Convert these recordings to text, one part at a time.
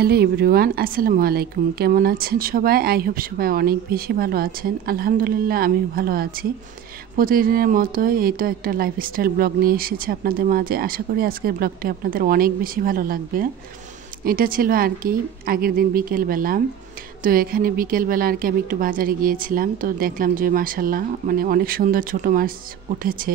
Hello everyone, আসসালামু আলাইকুম। কেমন আছেন সবাই? আই হোপ সবাই অনেক বেশি ভালো আছেন। আলহামদুলিল্লাহ আমিও ভালো আছি। প্রতিদিনের মতো এই তো একটা লাইফস্টাইল ব্লগ নিয়ে এসেছি আপনাদের মাঝে। আশা করি আজকের ব্লগটি আপনাদের অনেক বেশি ভালো লাগবে। এটা ছিল আর কি আগের দিন বিকেলবেলা। তো এখানে বিকেলবেলা আর কি আমি একটু বাজারে গিয়েছিলাম। তো দেখলাম যে মাশাআল্লাহ মানে অনেক সুন্দর ছোট মাছ উঠেছে।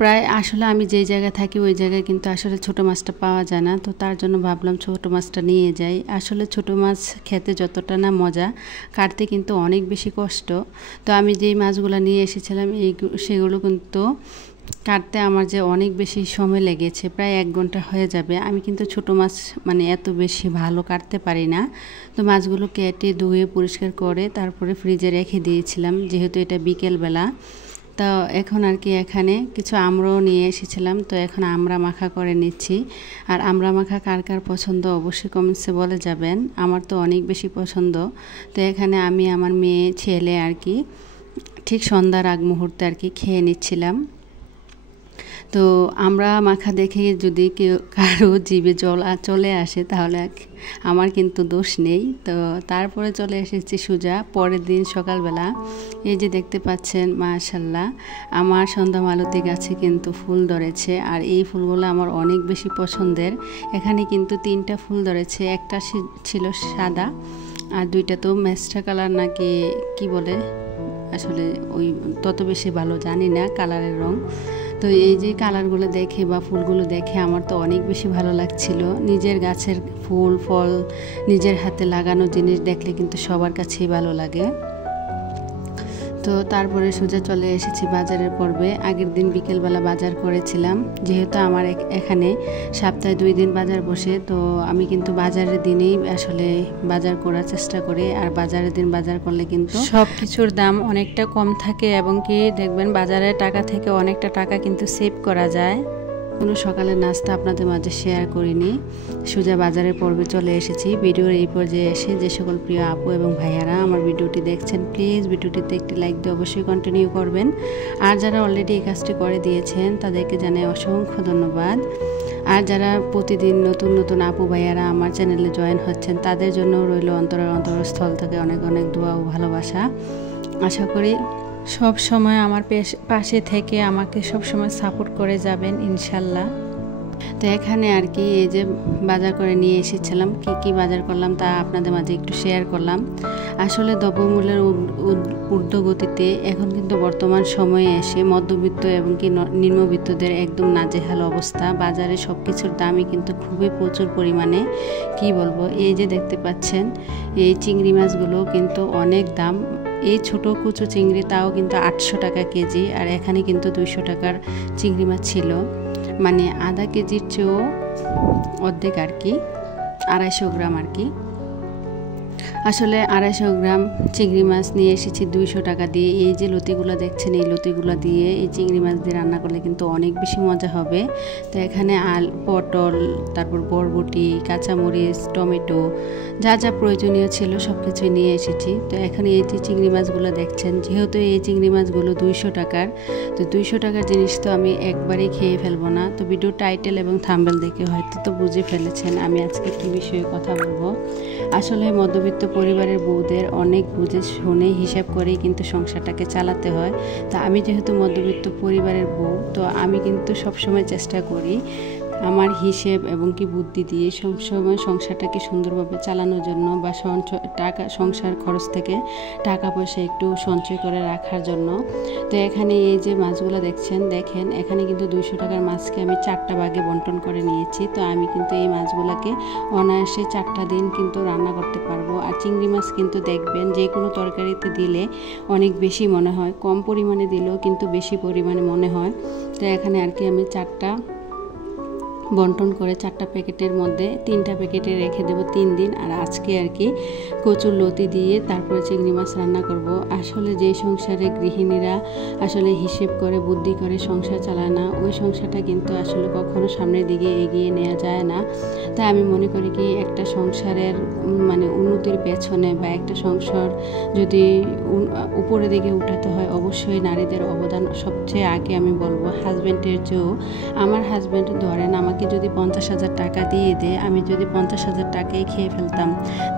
প্রায় আসলে আমি যেই জায়গায় থাকি ওই জায়গায় কিন্তু আসলে ছোট মাছটা পাওয়া যায় না। তো তার জন্য ভাবলাম ছোট মাছটা নিয়ে যাই। আসলে ছোট মাছ খেতে যতটা না মজা, কাটতে কিন্তু অনেক বেশি কষ্ট। তো আমি যেই মাছগুলো নিয়ে এসেছিলাম সেগুলো কিন্তু কাটতে আমার যে অনেক বেশি সময় লেগেছে, প্রায় 1 ঘন্টা হয়ে যাবে। আমি কিন্তু ছোট মাছ মানে এত বেশি ভালো কাটতে পারি না। তো মাছগুলো কেটে ধুয়ে পরিষ্কার করে তারপরে ফ্রিজে রেখে দিয়েছিলাম, যেহেতু এটা বিকেলবেলা। তো এখন আর কি এখানে কিছু আমড়াও নিয়ে এসেছিলাম। তো এখন আমড়া মাখা করে নিচ্ছি। আর আমড়া মাখা কার কার পছন্দ অবশ্যই কমেন্টসে বলে যাবেন। আমার তো অনেক বেশি পছন্দ। তো এখানে আমি আমার মেয়ে ছেলে আর কি ঠিক সন্ধ্যার আগ মুহূর্তে আর কি খেয়ে নিচ্ছিলাম। তো আমরা মাখা দেখে যদি কেউ কারো জিভে জল চলে আসে তাহলে আমার কিন্তু দোষ নেই। তো তারপরে চলে এসেছি সোজা পরের দিন সকালবেলা। এই যে দেখতে পাচ্ছেন মাশাআল্লাহ আমার সন্ধ্যা মালতী গাছে কিন্তু ফুল ধরেছে। আর এই ফুলগুলো আমার অনেক বেশি পছন্দের। এখানে কিন্তু 3টা ফুল ধরেছে, একটা ছিল সাদা আর 2টা তো মেস্টা কালার নাকি কি বলে, আসলে ওই তত বেশি ভালো জানি না কালারের রং। তো এই যে কালারগুলো দেখে বা ফুলগুলো দেখে আমার তো অনেক বেশি ভালো লাগছিল। নিজের গাছের ফুল ফল নিজের হাতে লাগানো জিনিস দেখলে কিন্তু সবার কাছেই ভালো লাগে। তো তারপরে সোজা চলে এসেছি বাজারের পর্বে। আগের দিন বিকেলবেলা বাজার করেছিলাম, যেহেতু আমার এখানে সপ্তাহে 2 দিন বাজার বসে। তো আমি কিন্তু বাজারের দিনেই আসলে বাজার করার চেষ্টা করি। আর বাজারের দিন বাজার করলে কিন্তু সব কিছুর দাম অনেকটা কম থাকে এবং কি দেখবেন বাজারের টাকা থেকে অনেকটা টাকা কিন্তু সেভ করা যায়। কোনো সকালের নাস্তা আপনাদের মাঝে শেয়ার করিনি, সোজা বাজারের পর্বে চলে এসেছি। ভিডিওর এই পর্যায়ে এসে যে সকল প্রিয় আপু এবং ভাইয়ারা আমার ভিডিওটি দেখছেন, প্লিজ ভিডিওটিতে একটি লাইক দিয়ে অবশ্যই কন্টিনিউ করবেন। আর যারা অলরেডি এই কাজটি করে দিয়েছেন তাদেরকে জানাই অসংখ্য ধন্যবাদ। আর যারা প্রতিদিন নতুন নতুন আপু ভাইয়ারা আমার চ্যানেলে জয়েন হচ্ছেন তাদের জন্য রইল অন্তরের অন্তরস্থল থেকে অনেক অনেক দোয়া ও ভালোবাসা। আশা করি সব সময় আমার পাশে থেকে আমাকে সব সময় সাপোর্ট করে যাবেন ইনশাল্লাহ। তো এখানে আর কি এই যে বাজার করে নিয়ে এসেছিলাম, কি বাজার করলাম তা আপনাদের মাঝে একটু শেয়ার করলাম। আসলে দ্রব্যমূল্যের ঊর্ধ্বগতিতে এখন কিন্তু বর্তমান সময়ে এসে মধ্যবিত্ত এবং কি নিম্নবিত্তদের একদম নাজেহাল অবস্থা। বাজারে সব কিছুর দামই কিন্তু খুবই প্রচুর পরিমাণে, কি বলবো। এই যে দেখতে পাচ্ছেন এই চিংড়ি মাছগুলো কিন্তু অনেক দাম। এই ছোটো কুচো চিংড়ি তাও কিন্তু 800 টাকা কেজি। আর এখানে কিন্তু 200 টাকার চিংড়ি মাছ ছিল, মানে আধা কেজির চেয়েও অর্ধেক আর কি, 250 গ্রাম আর কি। আসলে 250 গ্রাম চিংড়ি মাছ নিয়ে এসেছি 200 টাকা দিয়ে। এই যে লতিগুলো দেখছেন এই লতিগুলো দিয়ে এই চিংড়ি মাছ দিয়ে রান্না করলে কিন্তু অনেক বেশি মজা হবে। তো এখানে পটল, তারপর বরবটি, কাঁচামরিচ, টমেটো যা যা প্রয়োজনীয় ছিল সব কিছুই নিয়ে এসেছি। তো এখানে এই যে চিংড়ি মাছগুলো দেখছেন, যেহেতু এই চিংড়ি মাছগুলো 200 টাকার, তো 200 টাকার জিনিস তো আমি একবারেই খেয়ে ফেলবো না। তো ভিডিও টাইটেল এবং থাম্বনেল দেখে হয়তো তো বুঝে ফেলেছেন আমি আজকে কী বিষয়ে কথা বলবো। আসলে মধ্যবিত্ত পরিবারের বউদের অনেক বুঝে শুনে হিসাব করেই কিন্তু সংসারটাকে চালাতে হয়। তো আমি যেহেতু মধ্যবিত্ত পরিবারের বউ, তো আমি কিন্তু সবসময় চেষ্টা করি আমার হিসেব এবং কি বুদ্ধি দিয়ে সবসময় সংসারটাকে সুন্দরভাবে চালানোর জন্য বা সংসার খরচ থেকে টাকা পয়সা একটু সঞ্চয় করে রাখার জন্য। তো এখানে এই যে মাছগুলো দেখেন এখানে কিন্তু 200 টাকার মাছকে আমি 4টা ভাগে বন্টন করে নিয়েছি। তো আমি কিন্তু এই মাছগুলোকে অনায়াসে 4টা দিন কিন্তু রান্না করতে পারবো। আর চিংড়ি মাছ কিন্তু দেখবেন যে কোনো তরকারিতে দিলে অনেক বেশি মনে হয়, কম পরিমাণে দিলেও কিন্তু বেশি পরিমাণে মনে হয়। তো এখানে আর কি আমি 4টা বন্টন করে 4টা প্যাকেটের মধ্যে 3টা প্যাকেটে রেখে দেবো 3 দিন। আর আজকে আর কি কচুর লতি দিয়ে তারপরে চিংড়ি মাছ রান্না করব। আসলে যেই সংসারে গৃহিণীরা আসলে হিসেব করে বুদ্ধি করে সংসার চালায় না, ওই সংসারটা কিন্তু আসলে কখনো সামনের দিকে এগিয়ে নেওয়া যায় না। তাই আমি মনে করি কি একটা সংসারের মানে উন্নতির পেছনে বা একটা সংসার যদি উপরের দিকে উঠাতে হয় অবশ্যই নারীদের অবদান সবচেয়ে আগে আমি বলবো। হাজব্যান্ডের চেয়েও আমার হাজব্যান্ড ধরেন আমাকে আমাকে যদি 50,000 টাকা দিয়ে দেয়, আমি যদি 50,000 টাকাই খেয়ে ফেলতাম,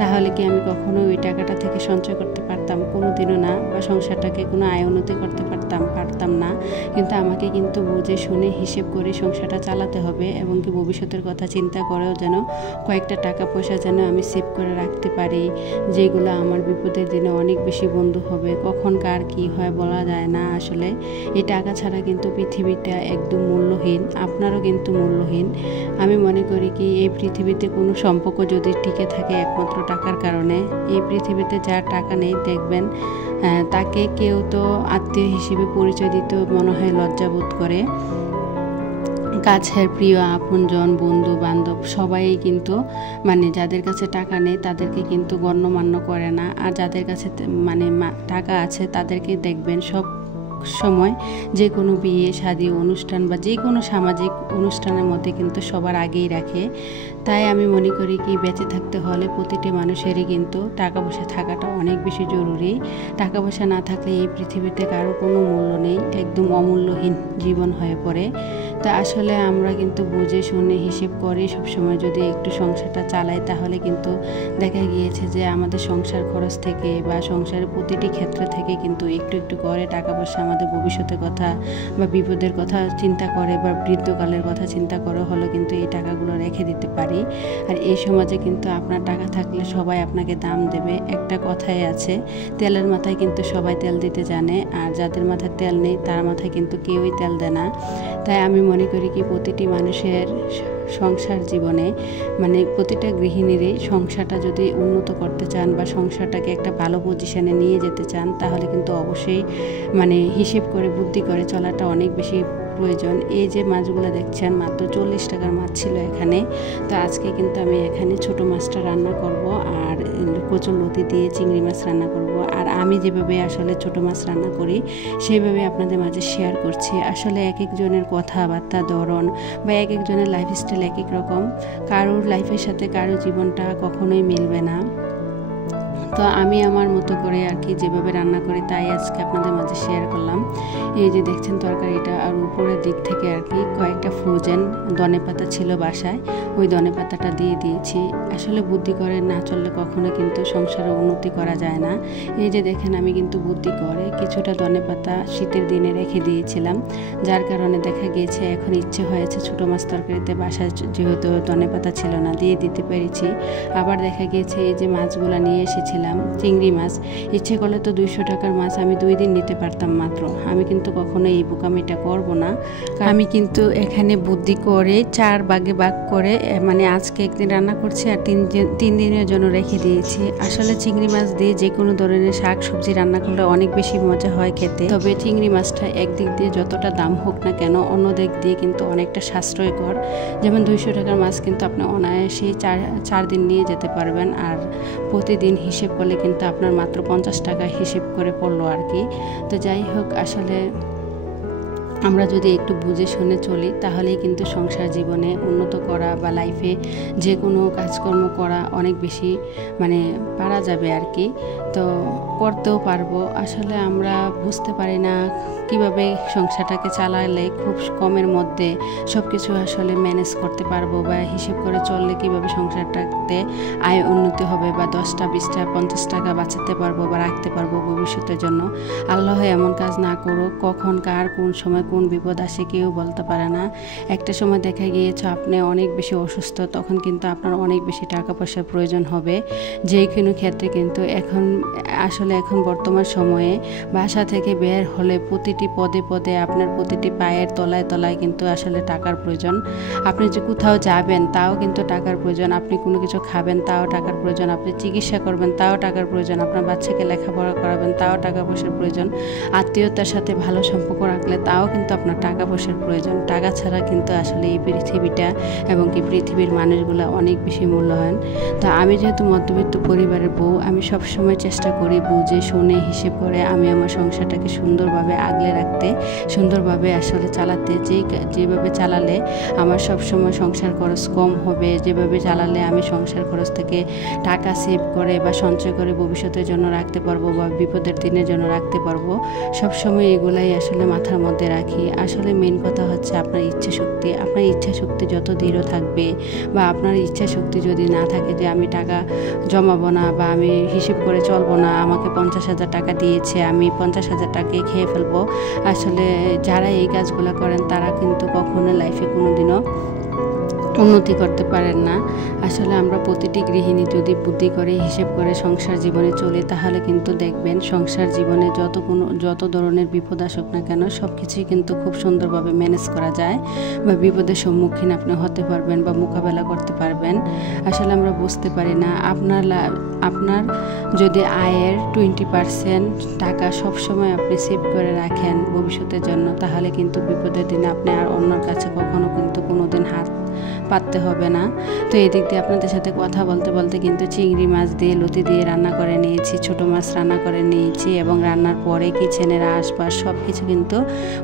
তাহলে কি আমি কখনো ওই টাকাটা থেকে সঞ্চয় করতে পারতাম? কোনোদিনও না। বা সংসারটাকে কোনো আয় উন্নতি করতে পারতাম না। কিন্তু আমাকে কিন্তু বুঝে শুনে হিসেব করে সংসারটা চালাতে হবে, এবং কি ভবিষ্যতের কথা চিন্তা করেও যেন কয়েকটা টাকা পয়সা যেন আমি সেভ করে রাখতে পারি, যেগুলো আমার বিপদের দিনে অনেক বেশি বন্ধু হবে। কখন কার কী হয় বলা যায় না। আসলে এই টাকা ছাড়া কিন্তু পৃথিবীটা একদম মূল্যহীন, আপনারও কিন্তু মূল্যহীন। আমি মনে করি কি এই পৃথিবীতে কোনো সম্পর্ক যদি টিকে থাকে একমাত্র টাকার কারণে। এই পৃথিবীতে যার টাকা নেই দেখবেন তাকে কেউ তো আত্মীয় হিসেবে পরিচয় দিতেও মনে হয় লজ্জাবোধ করে। কাছের প্রিয় আপনজন, বন্ধু বান্ধব সবাই কিন্তু মানে যাদের কাছে টাকা নেই তাদেরকে কিন্তু গণ্যমান্য করে না, আর যাদের কাছে মানে টাকা আছে তাদেরকে দেখবেন সব সময় যে কোনো বিয়ে শাদী অনুষ্ঠান বা যে কোনো সামাজিক অনুষ্ঠানের মধ্যে কিন্তু সবার আগেই রাখে। তাই আমি মনে করি কি বেঁচে থাকতে হলে প্রতিটি মানুষেরই কিন্তু টাকা পয়সা থাকাটা অনেক বেশি জরুরি। টাকা পয়সা না থাকলে এই পৃথিবীতে কারো কোনো মূল্য নেই, একদম অমূল্যহীন জীবন হয়ে পড়ে। তো আসলে আমরা কিন্তু বুঝে শুনে হিসেব করে সবসময় যদি একটু সংসারটা চালাই, তাহলে কিন্তু দেখা গিয়েছে যে আমাদের সংসার খরচ থেকে বা সংসারের প্রতিটি ক্ষেত্র থেকে কিন্তু একটু একটু করে টাকা পয়সা আমাদের ভবিষ্যতের কথা বা বিপদের কথা চিন্তা করে বা বৃদ্ধকালের কথা চিন্তা করে হলো কিন্তু এই টাকাগুলো রেখে দিতে পারি। আর এই সমাজে কিন্তু আপনার টাকা থাকলে সবাই আপনাকে দাম দেবে। একটা কথাই আছে, তেলের মাথায় কিন্তু সবাই তেল দিতে জানে, আর যাদের মাথায় তেল নেই তার মাথায় কিন্তু কেউই তেল দেয় না। তাই আমি মনে করি কি প্রতিটি মানুষের সংসার জীবনে মানে প্রতিটা গৃহিণীরই সংসারটা যদি উন্নত করতে চান বা সংসারটাকে একটা ভালো পজিশনে নিয়ে যেতে চান, তাহলে কিন্তু অবশ্যই মানে হিসেব করে বুদ্ধি করে চলাটা অনেক বেশি প্রয়োজন। এই যে মাছগুলো দেখছেন মাত্র 40 টাকার মাছ ছিল এখানে। তো আজকে কিন্তু আমি এখানে ছোট মাছটা রান্না করব, আর কচুরলতি দিয়ে চিংড়ি মাছ রান্না করব। আর আমি যেভাবে আসলে ছোট মাছ রান্না করি সেইভাবে আপনাদের মাঝে শেয়ার করছি। আসলে এক একজনের কথাবার্তা ধরন বা এক একজনের লাইফস্টাইল এক এক রকম, কারোর লাইফের সাথে কারোর জীবনটা কখনোই মিলবে না। তো আমি আমার মতো করে আর কি যেভাবে রান্না করি তাই আজকে আপনাদের মাঝে শেয়ার করলাম। এই যে দেখছেন তরকারিটা, আর উপরের দিক থেকে আর কি কয়েকটা ফ্রোজেন ধনেপাতা ছিল বাসায়, ওই ধনেপাতাটা দিয়ে দিয়েছি। আসলে বুদ্ধি করে না চললে কখনো কিন্তু সংসারে উন্নতি করা যায় না। এই যে দেখেন আমি কিন্তু বুদ্ধি করে কিছুটা ধনেপাতা শীতের দিনে রেখে দিয়েছিলাম, যার কারণে দেখা গিয়েছে এখন ইচ্ছে হয়েছে ছোটো মাছ তরকারিতে বাসায় যেহেতু ধনেপাতা ছিল না দিয়ে দিতে পেরেছি। আবার দেখা গিয়েছে এই যে মাছগুলো নিয়ে এসেছিলাম চিংড়ি মাছ, ইচ্ছে করলে তো 200 টাকার মাছ আমি 2 দিন নিতে পারতাম মাত্র। আমি কিন্তু কখনো এই বোকামিটা করব না। আমি কিন্তু এখানে বুদ্ধি করে 4 ভাগে ভাগ করে মানে আজকে একদিন রান্না করছি আর 3 দিনের জন্য রেখে দিয়েছি। আসলে চিংড়ি মাছ দিয়ে যে কোনো ধরনের শাক সবজি রান্না করলে অনেক বেশি মজা হয় খেতে। তবে চিংড়ি মাছটা একদিক দিয়ে যতটা দাম হোক না কেন অন্য দিক দিয়ে কিন্তু অনেকটা সাশ্রয়কর। যেমন 200 টাকার মাছ কিন্তু আপনি অনায়াসেই 4 দিন নিয়ে যেতে পারবেন, আর প্রতিদিন হিসেব করলে কিন্তু আপনার মাত্র 50 টাকা হিসেব করে পড়লো আর কি। তো যাই হোক, আসলে আমরা যদি একটু বুঝে শুনে চলি তাহলেই কিন্তু সংসার জীবনে উন্নত করা বা লাইফে যে কোনো কাজকর্ম করা অনেক বেশি মানে পারা যাবে আর কি। তো করতেও পারবো। আসলে আমরা বুঝতে পারি না কিভাবে সংসারটাকে চালালে খুব কমের মধ্যে সব কিছু আসলে ম্যানেজ করতে পারবো, বা হিসেব করে চললে কিভাবে সংসারটাতে আয় উন্নতি হবে, বা 10টা 20টা 50 টাকা বাঁচাতে পারবো বা রাখতে পারবো ভবিষ্যতের জন্য। আল্লাহ এমন কাজ না করুক, কখন কার কোন সময় কোন বিপদ আসে কেউ বলতে পারে না। একটা সময় দেখা গিয়েছে আপনি অনেক বেশি অসুস্থ, তখন কিন্তু আপনার অনেক বেশি টাকা পয়সার প্রয়োজন হবে। যে কোনো ক্ষেত্রে কিন্তু এখন বর্তমান সময়ে বাসা থেকে বের হলে প্রতিটি পদে পদে আপনার প্রতিটি পায়ের তলায় তলায় কিন্তু আসলে টাকার প্রয়োজন। আপনি যে কোথাও যাবেন তাও কিন্তু টাকার প্রয়োজন, আপনি কোনো কিছু খাবেন তাও টাকার প্রয়োজন, আপনি চিকিৎসা করবেন তাও টাকার প্রয়োজন, আপনার বাচ্চাকে লেখাপড়া করাবেন তাও টাকা পয়সার প্রয়োজন, আত্মীয়তার সাথে ভালো সম্পর্ক রাখলে তাও কিন্তু আপনার টাকা পয়সার প্রয়োজন। টাকা ছাড়া কিন্তু আসলে এই পৃথিবীটা এবং কি পৃথিবীর মানুষগুলো অনেক বেশি মূল্যবান। তো আমি যেহেতু মধ্যবিত্ত পরিবারের বউ, আমি সবসময় চেষ্টা করি বুঝে শুনে হিসেব করে আমি আমার সংসারটাকে সুন্দরভাবে আগলে রাখতে, সুন্দরভাবে আসলে চালাতে। যেভাবে চালালে আমার সবসময় সংসার খরচ কম হবে, যেভাবে চালালে আমি সংসার খরচ থেকে টাকা সেভ করে বা সঞ্চয় করে ভবিষ্যতের জন্য রাখতে পারবো বা বিপদের দিনের জন্য রাখতে পারবো, সবসময় এগুলাই আসলে মাথার মধ্যে রাখি। রাখি। আসলে মেন কথা হচ্ছে আপনার ইচ্ছা শক্তি। আপনার ইচ্ছা শক্তি যত দৃঢ় থাকবে বা আপনার ইচ্ছা শক্তি যদি না থাকে যে আমি টাকা জমাবো না বা আমি হিসেব করে চলবো না, আমাকে 50,000 টাকা দিয়েছে আমি 50,000 টাকায় খেয়ে ফেলবো, আসলে যারা এই কাজগুলো করেন তারা কিন্তু কখনো লাইফে কোনোদিনও উন্নতি করতে পারেন না। আসলে আমরা প্রতিটি গৃহিণী যদি বুদ্ধি করে হিসেব করে সংসার জীবনে চলে, তাহলে কিন্তু দেখবেন সংসার জীবনে যত ধরনের বিপদ আসুক না কেন সব কিছুই কিন্তু খুব সুন্দরভাবে ম্যানেজ করা যায় বা বিপদের সম্মুখীন আপনি হতে পারবেন বা মোকাবেলা করতে পারবেন। আসলে আমরা বুঝতে পারি না আপনার যদি আয়ের 20% টাকা সবসময় আপনি সেভ করে রাখেন ভবিষ্যতের জন্য, তাহলে কিন্তু বিপদের দিনে আপনি আর অন্যর কাছে কখনো কিন্তু কোনোদিন হাত পাততে হবে না। তো এদিক দিয়ে আপনাদের সাথে কথা বলতে বলতে কিন্তু চিংড়ি মাছ দিয়ে লতি দিয়ে রান্না করে নিয়েছি, ছোটো মাছ রান্না করে নিয়েছি এবং রান্নার পরে কিচেনের আশপাশ সব কিছু কিন্তু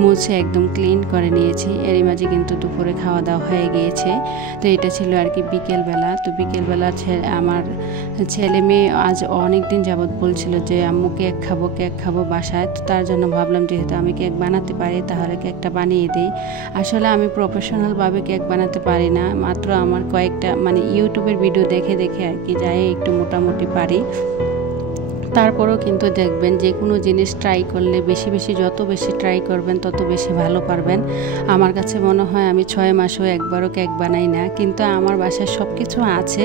মুছে একদম ক্লিন করে নিয়েছি। এরই মাঝে কিন্তু দুপুরে খাওয়া দাওয়া হয়ে গিয়েছে। তো এটা ছিল আর কি বিকেলবেলা। তো বিকেলবেলা আমার ছেলে মেয়ে আজ অনেক দিন যাবৎ বলছিল যে আম্মু কেক খাবো বাসায়। তো তার জন্য ভাবলাম যেহেতু আমি কেক বানাতে পারি তাহলে কেকটা বানিয়ে দিই। আসলে আমি প্রফেশনালভাবে কেক বানাতে পারি না, মাত্র আমার কয়েকটা ইউটিউবের ভিডিও দেখে আর কি যাই একটু মোটামুটি পারি। তারপরেও কিন্তু দেখবেন যে কোনো জিনিস ট্রাই করলে যত বেশি ট্রাই করবেন তত বেশি ভালো পারবেন। আমার কাছে মনে হয় আমি 6 মাসেও একবারও কেক বানাই না, কিন্তু আমার বাসায় সব কিছু আছে,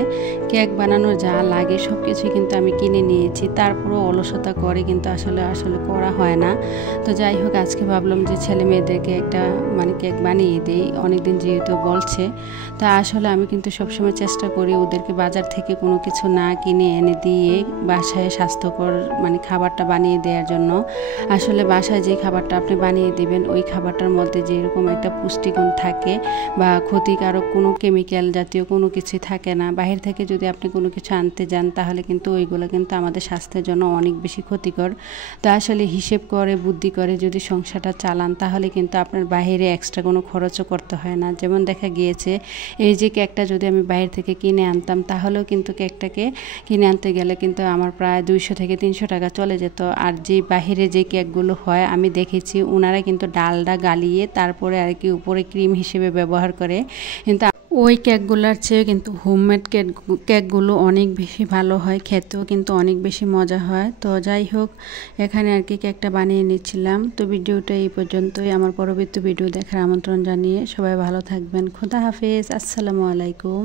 কেক বানানোর যা লাগে সব কিছুই কিন্তু আমি কিনে নিয়েছি। তারপরেও অলসতা করে কিন্তু আসলে করা হয় না। তো যাই হোক, আজকে ভাবলাম যে ছেলে মেয়েদেরকে একটা কেক বানিয়ে দিই, অনেকদিন যেহেতু বলছে। তা আসলে আমি কিন্তু সবসময় চেষ্টা করি ওদেরকে বাজার থেকে কোনো কিছু না কিনে এনে দিয়ে বাসায় স্বাস্থ্যকর খাবারটা বানিয়ে দেওয়ার জন্য। আসলে বাসায় যে খাবারটা আপনি বানিয়ে দিবেন ওই খাবারটার মধ্যে যেরকম একটা পুষ্টিগুণ থাকে বা ক্ষতিকারক কোনো কেমিক্যাল জাতীয় কোনো কিছুই থাকে না। বাইরে থেকে যদি আপনি কোনো কিছু আনতে যান তাহলে কিন্তু ওইগুলো কিন্তু আমাদের স্বাস্থ্যের জন্য অনেক বেশি ক্ষতিকর। তা আসলে হিসেব করে বুদ্ধি করে যদি সংসারটা চালান তাহলে কিন্তু আপনার বাইরে এক্সট্রা কোনো খরচও করতে হয় না। যেমন দেখা গিয়েছে এই যে কেকটা যদি আমি বাইরে থেকে কিনে আনতাম তাহলেও কিন্তু কেকটাকে কিনে আনতে গেলে কিন্তু আমার প্রায় 200 থেকে 300 টাকা চলে যেত। আর যে বাহিরে যে কেকগুলো হয় আমি দেখেছি ওনারা কিন্তু ডালডা গালিয়ে তারপরে আর কি উপরে ক্রিম হিসেবে ব্যবহার করে, কিন্তু ওই কেকগুলোর চেয়ে কিন্তু হোমমেড কেকগুলো অনেক বেশি ভালো হয়, খেতেও কিন্তু অনেক বেশি মজা হয়। তো যাই হোক, এখানে আর কি কেকটা বানিয়ে নিচ্ছিলাম। তো ভিডিওটা এই পর্যন্তই। আমার পরবর্তী ভিডিও দেখার আমন্ত্রণ জানিয়ে সবাই ভালো থাকবেন। খোদা হাফেজ, আসসালামু আলাইকুম।